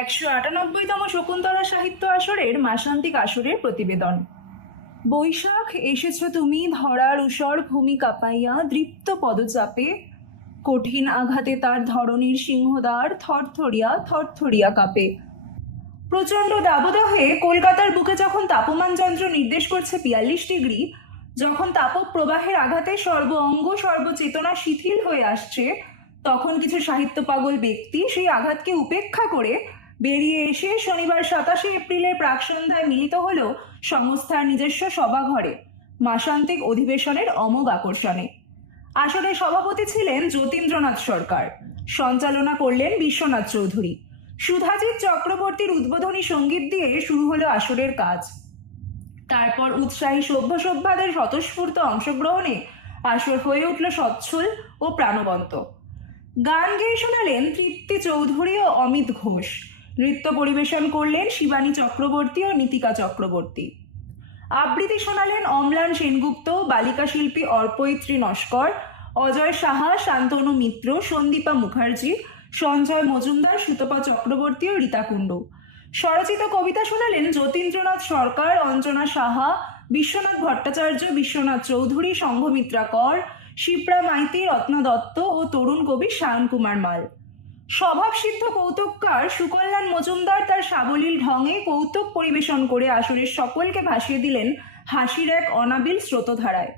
একশো আটানব্বইতম শকুন্তলা সাহিত্য আসরের মাসান্তিক আসরের প্রতিবেদন। বৈশাখ এসেছ তুমি, ধরার উষর ভূমি কাঁপাইয়া দৃপ্ত পদচাপে। কঠিন আঘাতে তার ধরনীর সিংহদ্বার থরথরিয়া থরথরিয়া কাঁপে। প্রচণ্ড দাবদাহে কলকাতার বুকে যখন তাপমান যন্ত্র নির্দেশ করছে বিয়াল্লিশ ডিগ্রি, যখন তাপপ্রবাহের আঘাতে সর্ব অঙ্গ সর্বচেতনা শিথিল হয়ে আসছে, তখন কিছু সাহিত্য পাগল ব্যক্তি সেই আঘাতকে উপেক্ষা করে বেরিয়ে এসে শনিবার সাতাশে এপ্রিলের প্রাক সন্ধ্যায় মিলিত হল সংস্থার নিজস্ব সভাঘরে, মাসান্তিক অধিবেশনের অমোঘ আকর্ষণে। আসলে সভাপতি ছিলেন যতীন্দ্রনাথ সরকার, সঞ্চালনা করলেন বিশ্বনাথ চৌধুরী। সুধাজিৎ চক্রবর্তীর উদ্বোধনী সংগীত দিয়ে শুরু হলো আসরের কাজ। তারপর উৎসাহী সভ্য সভ্যাদের স্বতঃস্ফূর্ত অংশগ্রহণে আসর হয়ে উঠল সচ্ছল ও প্রাণবন্ত। গান গেয়ে শোনালেন তৃপ্তি চৌধুরী ও অমিত ঘোষ। নৃত্য পরিবেশন করলেন শিবানী চক্রবর্তী ও নীতিকা চক্রবর্তী। আবৃত্তি শোনালেন অম্লান সেনগুপ্ত, বালিকা শিল্পী অর্পয়িত্রী নস্কর, অজয় সাহা, শান্তনু মিত্র, সন্দীপা মুখার্জি, সঞ্জয় মজুমদার, সুতপা চক্রবর্তী ও রীতা কুণ্ডু। স্বরচিত কবিতা শোনালেন যতীন্দ্রনাথ সরকার, অঞ্জনা সাহা, বিশ্বনাথ ভট্টাচার্য, বিশ্বনাথ চৌধুরী, সংঘমিত্রা কর, শিপ্রা মাইতি, রত্না দত্ত ও তরুণ কবি শায়ন কুমার মাল। স্বভাবসিদ্ধ কৌতুককার সুকল্যাণ মজুমদার তার সাবলীল ঢঙে কৌতুক পরিবেশন করে আসরের সকলকে ভাসিয়ে দিলেন হাসির এক অনাবিল স্রোতধারায়।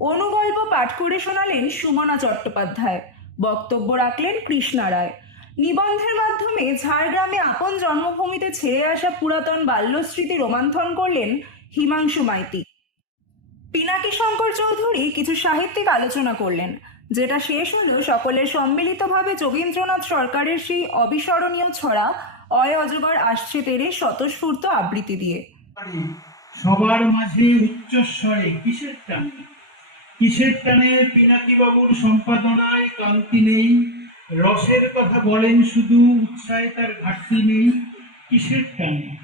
অনুগল্প পাঠ করে শোনালেন সুমনা চট্টোপাধ্যায়। বক্তব্য রাখলেন কৃষ্ণা রায়। নিবন্ধের মাধ্যমে ঝাড়গ্রামে আপন জন্মভূমিতে ছেড়ে আসা পুরাতন বাল্যস্মৃতি রোমান্থন করলেন হিমাংশু মাইতি। পিনাকি শঙ্কর চৌধুরী কিছু সাহিত্যিক আলোচনা করলেন। যেটা শেষ হলো সকলের সম্মিলিতভাবে যোগীন্দ্রনাথ সরকারের সেই অবিস্মরণীয় ছড়া, অয় অজগর আসছে তেরে স্বতঃস্ফূর্ত আবৃত্তি দিয়ে। সবার মাঝে উচ্চস্বরে কিসের টানে? কিসের টানে বাবুর সম্পাদনায় কান্তি নেই? রসের কথা বলেন শুধু, উৎসাহে তার ঘাটতি নেই। কিসের টানে?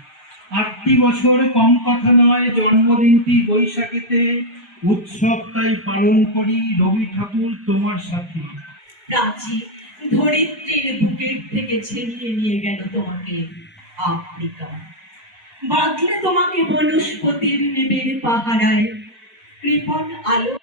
আটটি বছর কম কথা নয়, জন্মদিনটি বৈশাখেতে। উৎসব তাই পালন করি রবি ঠাকুর, তোমার সাথে। প্রাচী ধরিত্রীর বুকের থেকে ছেড়িয়ে নিয়ে গেল তোমাকে আফ্রিকা। বাঁধলে তোমাকে বনস্পতির নেবের পাহারায়। কৃপণ আলো